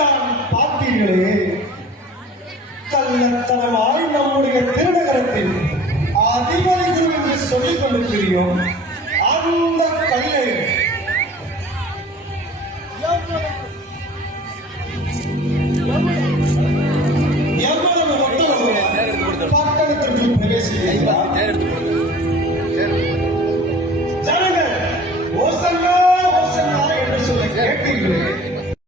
தான் பார்த்தீர்களே, கள்ளத்தனமாய் நம்முடைய திருநகரத்தில் அதிபதி குரு என்று சொல்லிக் கொண்டிருக்கிறோம். அந்த கல்லை